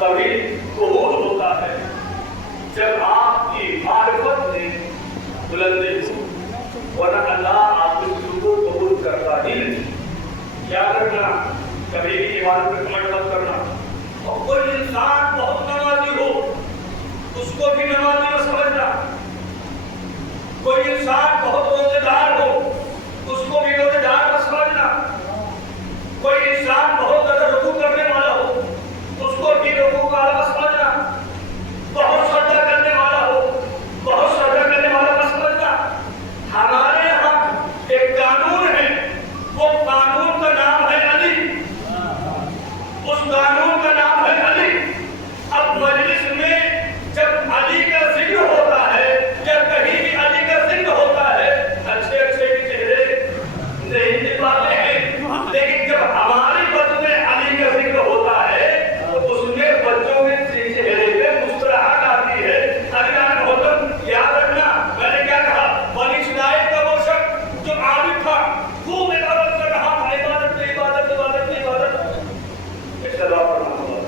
تبھی قبول ہوتا ہے جب آپ کی معرفت میں بلندی ہو، ورنہ اللہ آپ کے سلوک کو قبول کرتا ہی نہیں۔ یاد رکھنا، کبھی بھی عبادت میں کمنٹ مت کرنا۔ اور کوئی انسان بہت نمازی ہو اس کو بھی نمازی نہ سمجھنا، کوئی انسان بہت روزے دار ہو اس کو بھی روزے دار نہ سمجھنا، کوئی انسان بہت زیادہ رکوع کرنے والا ہو اس کو بھی رکوع والا نہ سمجھنا، بہت سجدہ کرنے والا ہو بہت سجدہ کرنے والا نہ سمجھنا۔ ہمارے یہاں ایک قانون ہے، وہ قانون کا نام ہے علی، اس قانون کا نام ہے علی۔ اب مجلس میں جب علی کا ذکر ہوتا ہے، جب کہیں بھی علی کا ذکر ہوتا ہے، اچھے اچھے بھی چہرے نہیں نبھاتے ہیں، لیکن جب ہماری بد میں علی کا ذکر ہوتا ہے تو اس میں بچوں میں چہرے پہ مسکراہٹ آتی ہے۔ اگر محترم یاد رکھنا، میں نے کیا کہا، بنی اسرائیل کا وہ شخص جو عابد تھا، خوب عبادت کر رہا تھا، عبادت پہ عبادت عبادت پہ عبادت، اس سے دعا پڑھنا ہوگا۔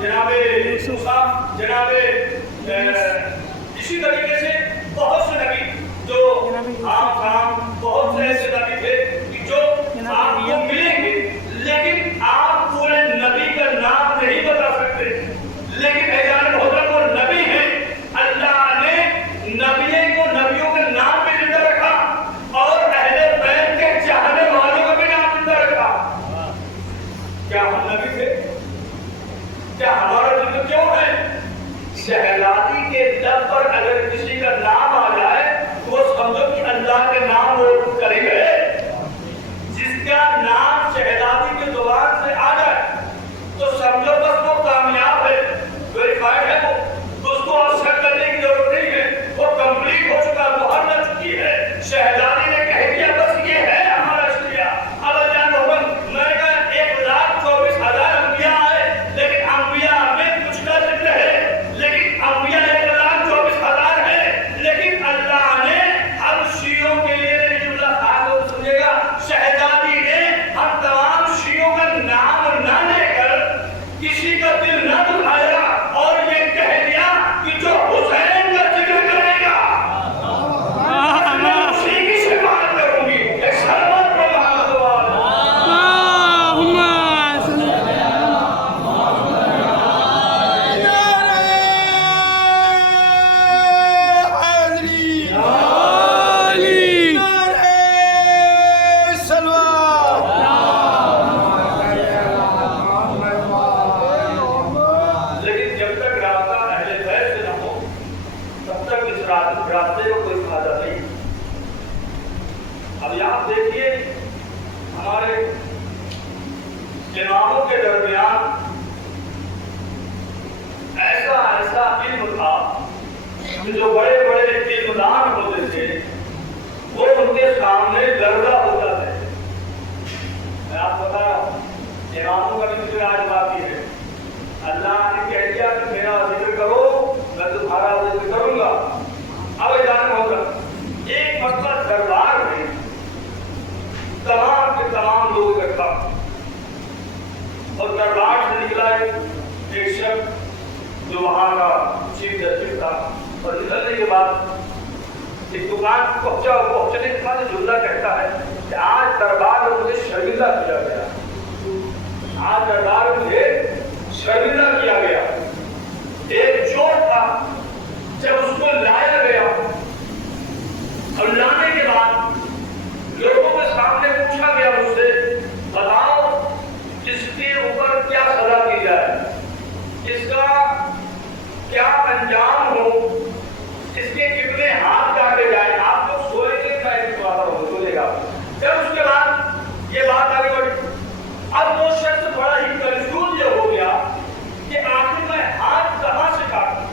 جناب موسیٰ، جناب اسی طریقے سے بہت سے نبی جو بہت سے ایسے نبی تھے کہ جو آپ کو ملیں گے، لیکن آپ پورے نبی کا نام نہیں بتا سکتے، لیکن اعلان ہوگا وہ نبی ہیں۔ اللہ نے نبیوں کے نام بھی زندہ رکھا اور اہل بیت کے چاہنے والوں کا بھی نام زندہ رکھا۔ کیا ہم نبی تھے؟ کیا ہمارا ذکر کیوں ہے؟ شہزادی کے لب پر اگر کسی کا نام آ جائے تو وہ سمجھو کہ اللہ کے نام وہ کرے گئے۔ جس کا نام شہزادی کی زبان سے آ جائے تو سمجھو بس وہ کامیاب ہے، ویریفائڈ ہے، وہ اس کو اب شک کرنے کی ضرورت نہیں ہے، وہ کمپلیٹ ہو چکا، مہر لگ چکی ہے۔ شہزادی نے کہہ دیا بس یہ ہے ہمارا شریعہ۔ اب جان محمد میں نے کہا 1,24,000 انبیاء آئے، لیکن انبیاء میں کچھ کا ذکر ہے، لیکن انبیاء 1,24,000 ہے، لیکن اللہ نے ہم شیعوں کے لیے نہیں جملہ خاص ہو سمجھے گا، شہزادی نے ہم تمام شیعوں کا نام نہ لے کر کسی کا دل نہ دکھایا اور یہ کہہ دیا کہ جو حسین کا ذکر کرے گا میں اسی کی شفاعت کروں گی۔ ایک سلوات پڑھو محمد لیکن جب تک رابطہ اہل بیت سے نہ ہو تب تک اس رابطے کو کوئی فائدہ نہیں۔ اب یہاں دیکھیے ہمارے اماموں کے درمیان ایسا علم تھا کہ جو بڑے بڑے علمدان ہوتے تھے وہ ان کے سامنے لرزہ ہوتا تھا۔ میں آپ بتا رہا ہوں اماموں کا بھی ذکر آج باقی ہے۔ اللہ نے کہہ دیا کہ میرا ذکر کرو میں تمہارا ذکر کروں گا۔ اب جان ہوگا ایک مرتبہ دربار میں تمام کے تمام لوگ اکٹھا اور دربار سے نکلا ایک شخص جو وہاں کا چیف جسٹس تھا، اور نکلنے کے بعد ایک دکان پہنچنے کے بعد جملہ کہتا ہے کہ آج دربار میں مجھے شرمندہ کیا گیا، آج دربار میں مجھے شرمندہ کیا گیا۔ ایک چور تھا، جب اس کو لایا گیا اور لانے کے بعد لوگوں کے سامنے پوچھا گیا مجھ سے بتاؤ اس کے اوپر کیا سزا کی جائے، اس کا کیا انجام ہو، اس کے کتنے ہاتھ کاٹے جائیں۔ آپ لوگ سوئے گے کا ایک سوالے گا۔ پھر اس کے بعد یہ بات آگے بڑھی۔ اب وہ شخص بڑا ہی کنفیوز یہ ہو گیا کہ آخر میں ہاتھ کہاں سے کاٹوں،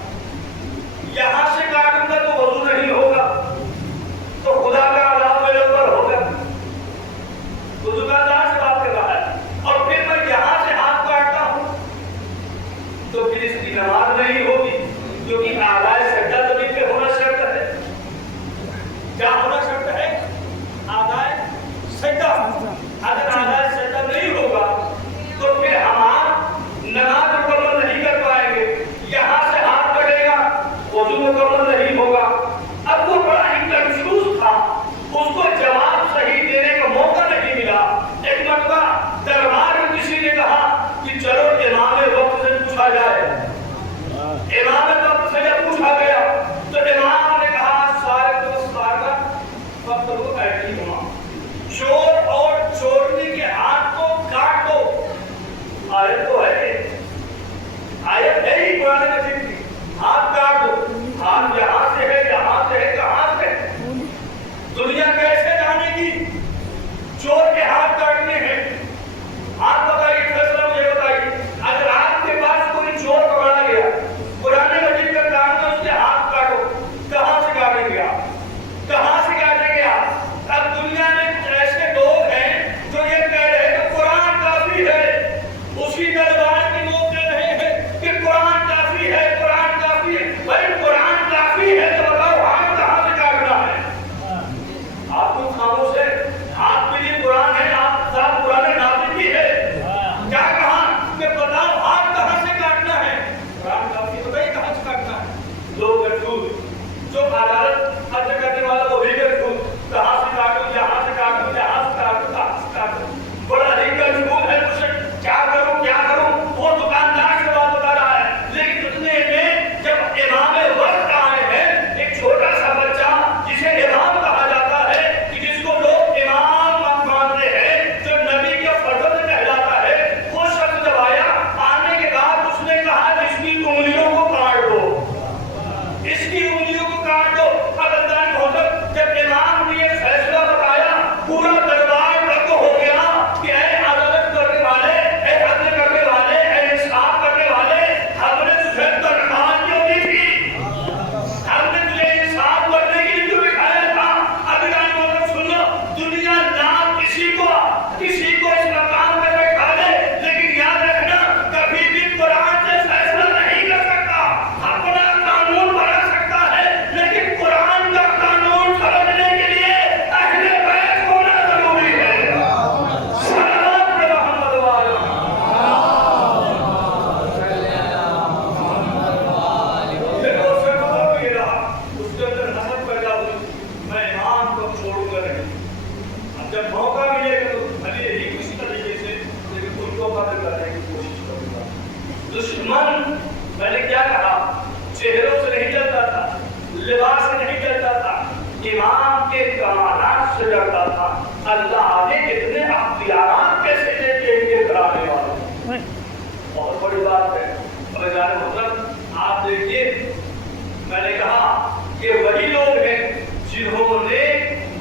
یہاں سے کاٹوں گا تو وضو نہیں ہوگا تو خدا کا عذاب میرے اوپر ہوگا، تو دکاندار سے بات کر رہا ہے، اور پھر میں یہاں سے ہاتھ کاٹتا ہوں تو پھر اس کی نماز نہیں ہوگی، کیونکہ اعلی سجدہ زمین پہ ہونا شرط ہے۔ کیا ہونا شرط ہے؟ اعلی سجدہ۔ اگر اعلی سجدہ نہیں ہوگا تو پھر ہم نماز مکمل نہیں کر پائیں گے، یہاں سے ہاتھ کٹے گا وضو مکمل نہیں ہوگا۔ اب وہ بڑا ہی کنفیوز تھا، اس کو جواب صحیح دینے کا موقع نہیں ملا۔ ایک مرتبہ دربار میں کسی نے کہا کہ چلو امام وقت سے پوچھا جائے۔ امام وقت سے جب پوچھا گیا تو امام نے کہا سارے دوست وقت کو بیٹھی ہوا، چور اور چورنی کے ہاتھ کو کاٹ دو۔ آیت تو ہے، آیت ہے ہی قرآن مجید کی، ہاتھ کاٹ دو۔ ہاتھ یہاں سے ہے، یہاں سے ہے، کہاں سے ہے؟ دنیا کیسے جانے گی چور کے ہاتھ کاٹنے ہیں؟ آپ بتائیے، فیصلہ مجھے بتائیے، اگر آپ کے پاس کوئی چور پکڑا گیا، قرآن مجید کا کام ہے اس کے ہاتھ کاٹو، کہاں سے کاٹیں گے آپ؟ کہاں سے کاٹیں گے آپ؟ اب دنیا میں ایسے لوگ ہیں جو یہ کہہ رہے ہیں کہ قرآن کافی ہے، اسی دربار کے لوگ کہہ رہے ہیں کہ قرآن کافی ہے، قرآن کافی ہے۔ امام کے کمالات سے ڈرتا تھا. اللہ نے اتنے اختیارات کیسے دے دیے ان کے گھرانے والوں. بہت بڑی بات ہے. مطلب آپ دیکھیے, میں نے کہا کہ وہی لوگ ہیں جنہوں نے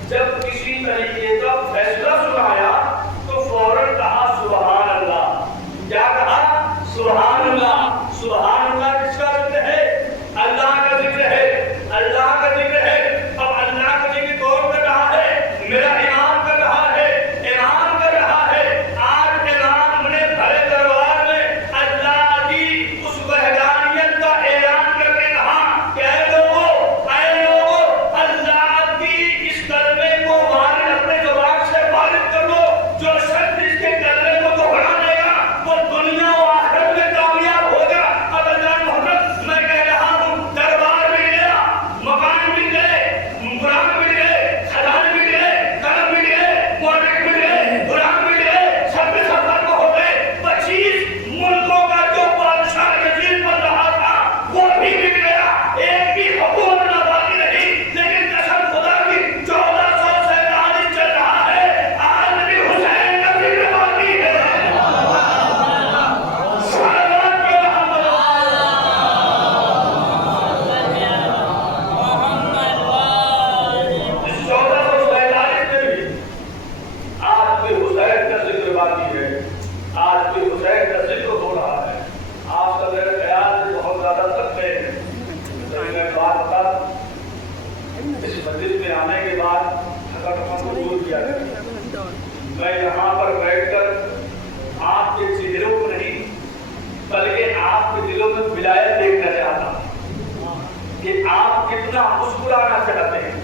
جب کسی طریقے کا فیصلہ سنایا تو فوراً کہا سبحان اللہ. کیا کہا؟ سبحان اللہ. سبحان اللہ کس کا ذکر ہے؟ اللہ کا ذکر ہے. اللہ کا ذکر ہے. اب اللہ کا ذکر کون کر رہا ہے؟ میرا امام کر رہا ہے. امام کر رہا ہے. آج امام نے بھرے دربار میں اللہ کی اس وحدانیت کا اعلان کر کے کہا کہ اے لوگوں اللہ کی اس کلمے کو وارد اپنے زبان سے وارد کر لو. جو شخص اس کے کلمے کو تو بڑھا دے گا وہ دنیا و آخرت میں کامیاب ہوگا. اب اللہ محمد میں کہہ رہا ہوں, دربار مل گیا, مکان مل گئے, غلام مل گئے, خزانے مل گئے, قلم مل گئے, مورخ مل گئے, غلام مل گئے, سب کے سب ختم ہو گئے. 25 ملکوں کا جو بادشاہ یزید بن رہا تھا وہ بھی مل گیا. ایک بھی حکومت نہ باقی رہی. لیکن قسم خدا کی 1447 چل رہا ہے, آج بھی حسین کا ذکر باقی ہے. صلوات پہ محمد. 1447 میں بھی آج بھی حسین کا ذکر باقی ہے. آج بھی حسین کا ذکر ہو رہا ہے. آپ کا میرا خیال ہے بہت زیادہ سخت ہے. میں بات بتا, اس مجلس میں آنے کے بعد حقیقت کو دور کیا گیا. میں یہاں پر بیٹھ کر آپ کے چہروں کو نہیں بلکہ آپ کے دلوں میں ولایت دیکھنا چاہتا ہوں کہ آپ کتنا مسکرانا چاہتے ہیں.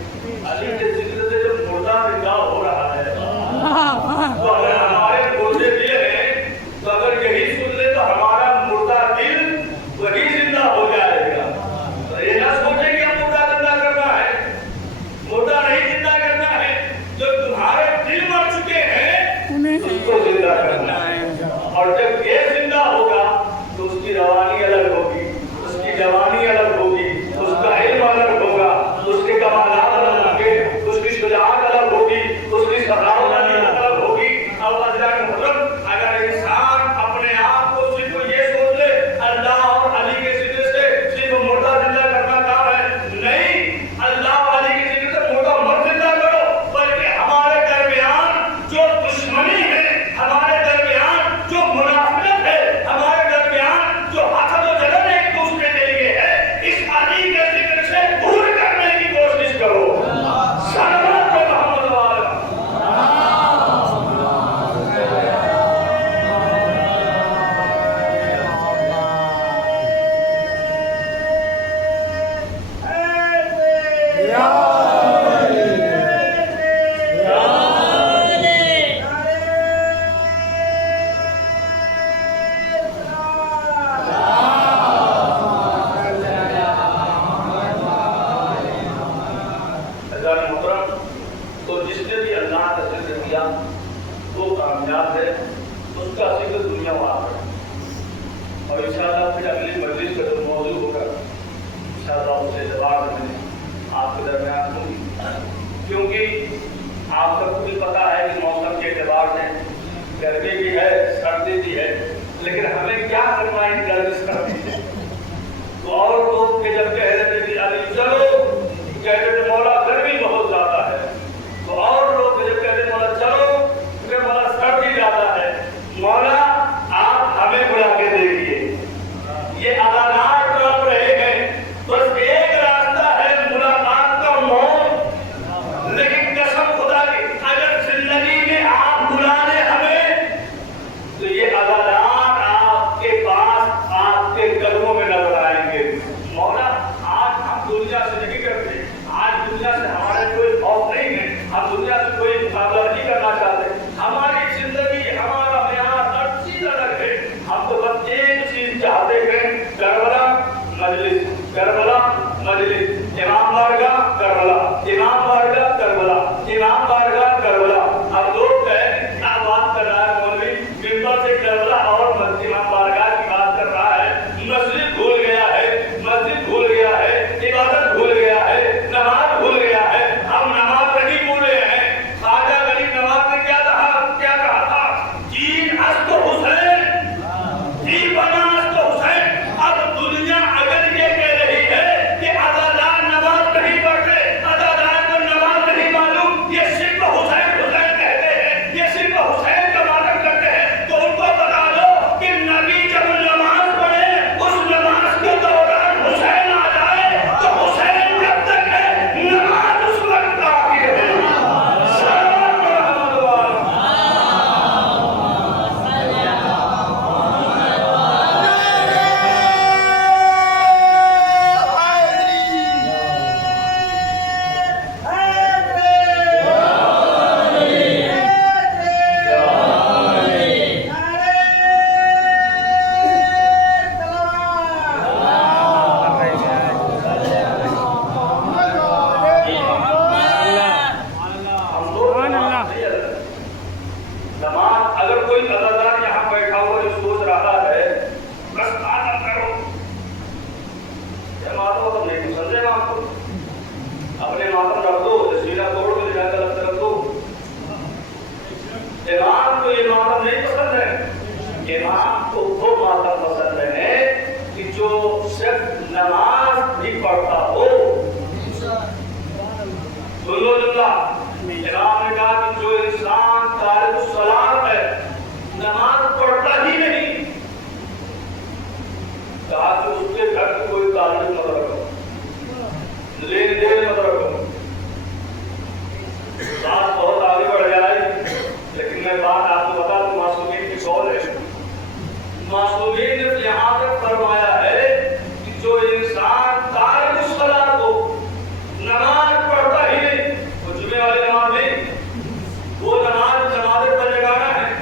علی کے ذکر سے جب مردہ زندہ ہو رہا ہے تو اگر ہمارے مردے دل ہیں تو اگر یہی سن لے تو ہمارا مردہ دل وہی زندہ ہو جائے گا. تو یہ نہ سوچیں کہ ہم مردہ زندہ کرنا ہے. مردہ نہیں زندہ کرنا ہے. جو تمہارے دل مر چکے ہیں اس کو زندہ کرنا ہے. اور جب یہ زندہ ہوگا تو اس کی روانی الگ ہوگی, اس کی جوانی الگ ہوگی, اس کا علم الگ ہوگا, اس کے کمالات الگ ہوں گے, اس کی شجاعت الگ ہوگی, اس کی سخاوت الگ ہوگی. اب اگر انسان اپنے آپ کو صرف یہ سوچ لے اللہ اور علی کے ذکر سے صرف مردہ زندہ کرنا کام ہے, نہیں, اللہ اور علی کے ذکر سے مردہ مت زندہ کرو, بلکہ ہمارے درمیان جو دشمنی ہے, ہمارے درمیان جو منافقت ہے, ہمارے درمیان جو حسد و جلن ایک دوسرے کے لیے ہے, اس علی کے ذکر سے دور کرنے کی کوشش کرو. صلوات پہ محمد وآلہ. محترم, تو جس نے بھی اللہ کا ذکر کیا وہ کامیاب ہے, اس کا ذکر دنیا و آخرت. اور انشاءاللہ پھر اگلی مجلس کا جو موضوع ہوگا انشاءاللہ اسے جواب میں آپ کے درمیان ہوں گی, کیونکہ آپ سب کو بھی پتا ہے کہ موسم کے اعتبار سے گرمی بھی ہے, سردی بھی ہے, لیکن ہمیں کیا کرنا ہے ان گرمی سردی سے. تو اور لوگ کہ جب کہہ رہے تھے کہ علی چلو, کہتے تھے مولا گرمی بہت زیادہ ہے, تو اور لوگ جب کہتے تھے مولا چلو کہ مولا سردی زیادہ ہے, مولا آپ ہمیں بلا کے دیکھیے. یہ عدالات طرف رہے ہیں, بس ایک راستہ ہے ملاقات کا موت. لیکن قسم خدا کی اگر زندگی میں آپ بلا لیں ہمیں تو یہ عدالات آپ کے پاس آپ کے قدموں میں نظر آئیں گے. مولا آج ہم دنیا سے نہیں کرتے, آج دنیا سے ہمارے کوئی خوف نہیں ہے, ہم دنیا سے کوئی مقابلہ نہیں کرنا چاہتے. ہماری زندگی, ہمارا معیار ہر چیز الگ ہے. ہم تو بس ایک چیز چاہتے ہیں, نماز بھی پڑھتا ہو. سنو جملہ، امام نے کہا کہ جو انسان تارک الصلاۃ ہے، نماز پڑھتا ہی نہیں، کہا کہ اس کے گھر کی کوئی تعلق مت رکھو، لین دین مت رکھو. بات بہت آگے بڑھ جائے، لیکن میں بات آپ کو بتا دوں معصومین کی قول ہے. معصومین نے یہاں تک فرمایا ہے کہ جو انسان تارک الصلاۃ ہو، نماز پڑھتا ہی نہیں، وہ جمعے والی نماز نہیں، وہ نماز پر لگانا ہے.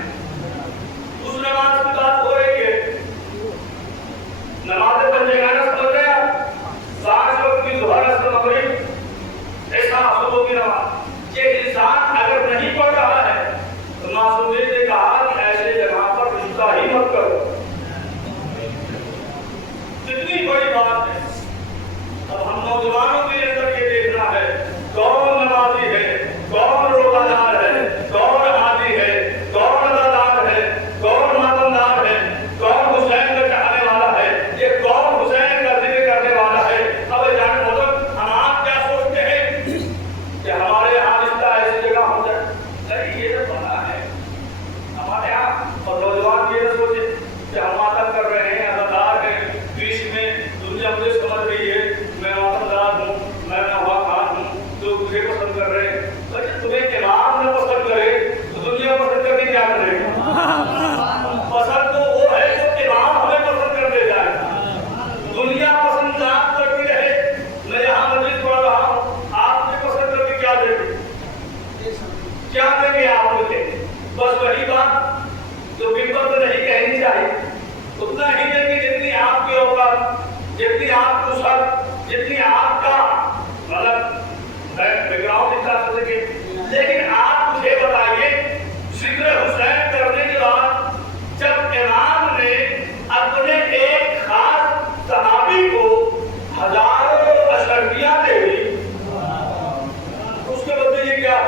اس نماز کی بات ہو رہی ہے، نماز پر لگانا سمجھ گیا، 5 وقت کی ظہر اثر مغرب ایسا صبح کی نماز. یہ انسان اگر نہیں پڑھ رہا ہے تو معصومین نے کہا کہ ایسے جگہ پر رشتہ ہی مت کرو. کتنی بڑی بات ہے. اب ہم نوجوانوں کے اندر یہ دیکھنا ہے کون نمازی ہے، کون روزہ دار ہے، کون حاجی ہے، کون ادادار ہے، کون ماتمدار ہے، کون حسین کا چاہنے والا ہے، یہ کون حسین کا ذکر کرنے والا ہے. اب جان مطلب ہم آپ کیا سوچتے ہیں کہ ہمارے یہاں رشتہ ایسی جگہ ہو جائے؟ نہیں، یہ تو بنا ہے ہمارے یہاں. اور نوجوان یہ نہ سوچے کہ ہم ماتم کر رہے ہیں، ادادار ہیں، بیچ میں دنیا مجھے سمجھ رہی ہے میں ماتمدار ہوں، میں نوا خان ہوں، جو مجھے پسند کر رہے ہیں. لیکن تمہیں امام نہ پسند کرے تو دنیا پسند کرنے کیا کرے گا؟ پسند تو وہ ہے جو امام ہمیں پسند کر دے جائے. دنیا پسند نہ کرتی رہے، میں یہاں مجلس پڑھ رہا ہوں، آپ نے پسند کر کے کیا دیں گے؟ کیا دیں گے آپ مجھے؟ بس وہی بات جو ممبر پہ نہیں کہنی چاہیے، اتنا ہی دیں گے جتنی آپ کی اوقات، جتنی آپ کو سر، جتنی آپ کا مطلب بیک گراؤنڈ اتنا سکے. لیکن آپ مجھے بتائیے، ذکر حسین کرنے کے بعد جب امام نے اپنے ایک خاص صحابی کو ہزاروں اشرفیاں دے دی، اس کے بدلے یہ کیا؟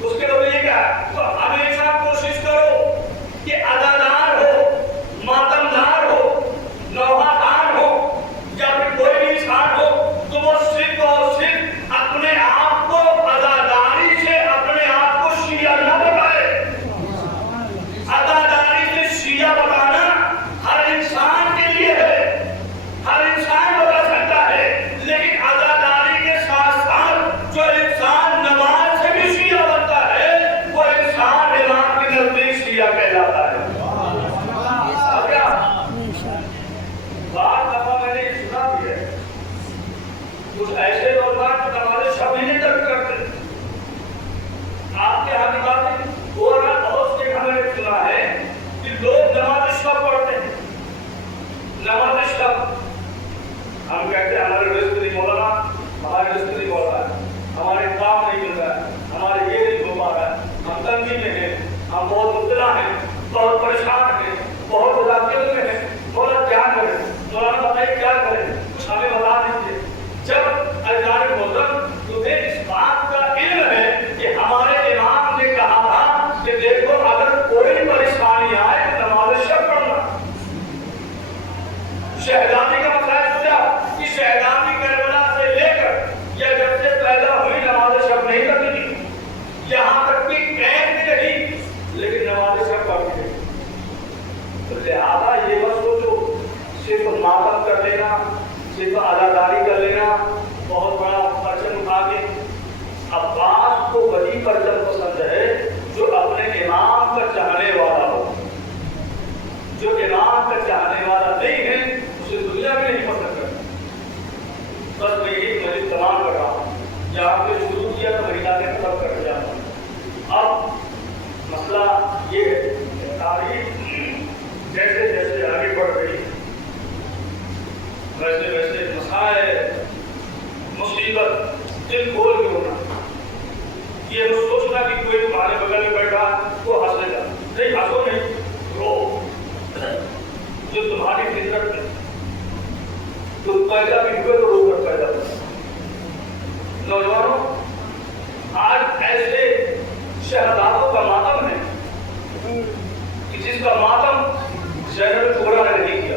اس کے بدلے یہ کیا؟ تو ہمیشہ کوشش کرو کہ ادادار ہو، ماتمدار ہو، نوحہ خان ہو یا پھر کوئی بھی انسان ہو، تو وہ صرف اور صرف اپنے آپ کو اداداری سے اپنے آپ کو شیعہ نہ بتائے. اداداری سے شیعہ بتانا ہر انسان کے لیے ہے، ہر انسان بتا سکتا ہے. لیکن اداداری کے ساتھ ساتھ جو انسان نماز سے بھی شیعہ بنتا ہے، وہ انسان امام کے نزدیک شیعہ کہلاتا ہے. بات دفعہ میں نے سنا بھی ہے، کچھ ایسے نوجوان جو نماز شب ہی نہیں ترک کرتے. آپ کے یہاں کی بات ہے، اور بہت سے ہم نے سنا ہے کہ لوگ نماز شب پڑھتے ہیں. نماز شب ہم کہتے ہیں ہمارے رزق نہیں مولانا، ہمارے رزق نہیں ہو رہا ہے، ہمارے کام نہیں مل رہا ہے، ہمارے یہ نہیں ہو پا رہا ہے، ہم تنگی میں ہیں، ہم بہت مبتلا ہیں، بہت پریشان ہیں، بہت مداخلت میں ہیں. مولا کیا کریں؟ مولانا بتائیے کیا کریں؟ کچھ ہمیں بتا دیجیے. جب اذان محترم تمہیں اس بات کا علم ہے کہ ہمارے امام نے کہا تھا کہ دیکھو اگر کوئی پریشانی آئے تو نماز شب پڑھنا. شہزادی کا مسئلہ سوچا کہ شہزادی کربلا سے لے کر یا جب سے پیدا ہوئی نماز شب نہیں کرتی تھی، یہاں تک کہ قید بھی رہی لیکن نماز شب پڑھتی رہی. لہٰذا یہ مت سوچو صرف ماتم کر لینا، صرف اداداری کر لینا، بہت بڑا پرچم اٹھا کے. عباس کو وہی پرچم پسند ہے جو اپنے امام کا چاہنے والا ہو. جو امام کا چاہنے والا نہیں ہے اسے دنیا میں نہیں پسند کرتا. بس میں یہ مجھے تمام کر رہا ہوں، یا آپ نے شروع کیا تو مہینہ کے ختم کر جاتا ہوں. اب مسئلہ یہ ہے کہ تاریخ جیسے جیسے آگے بڑھ رہی ویسے ویسے مسائل، مصیبت دل کھول کے ہونا. یہ نہ سوچنا کہ کوئی تمہارے بغل میں بیٹھا وہ ہنسے گا، نہیں ہنسو نہیں، رو. جو تمہاری فطرت میں تم پیدا بھی ہوئے تو رو کر پیدا ہوئے. نوجوانوں، آج ایسے شہزادوں کا ماتم ہے کہ جس کا ماتم زینب کبریٰ نے نہیں کیا.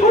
2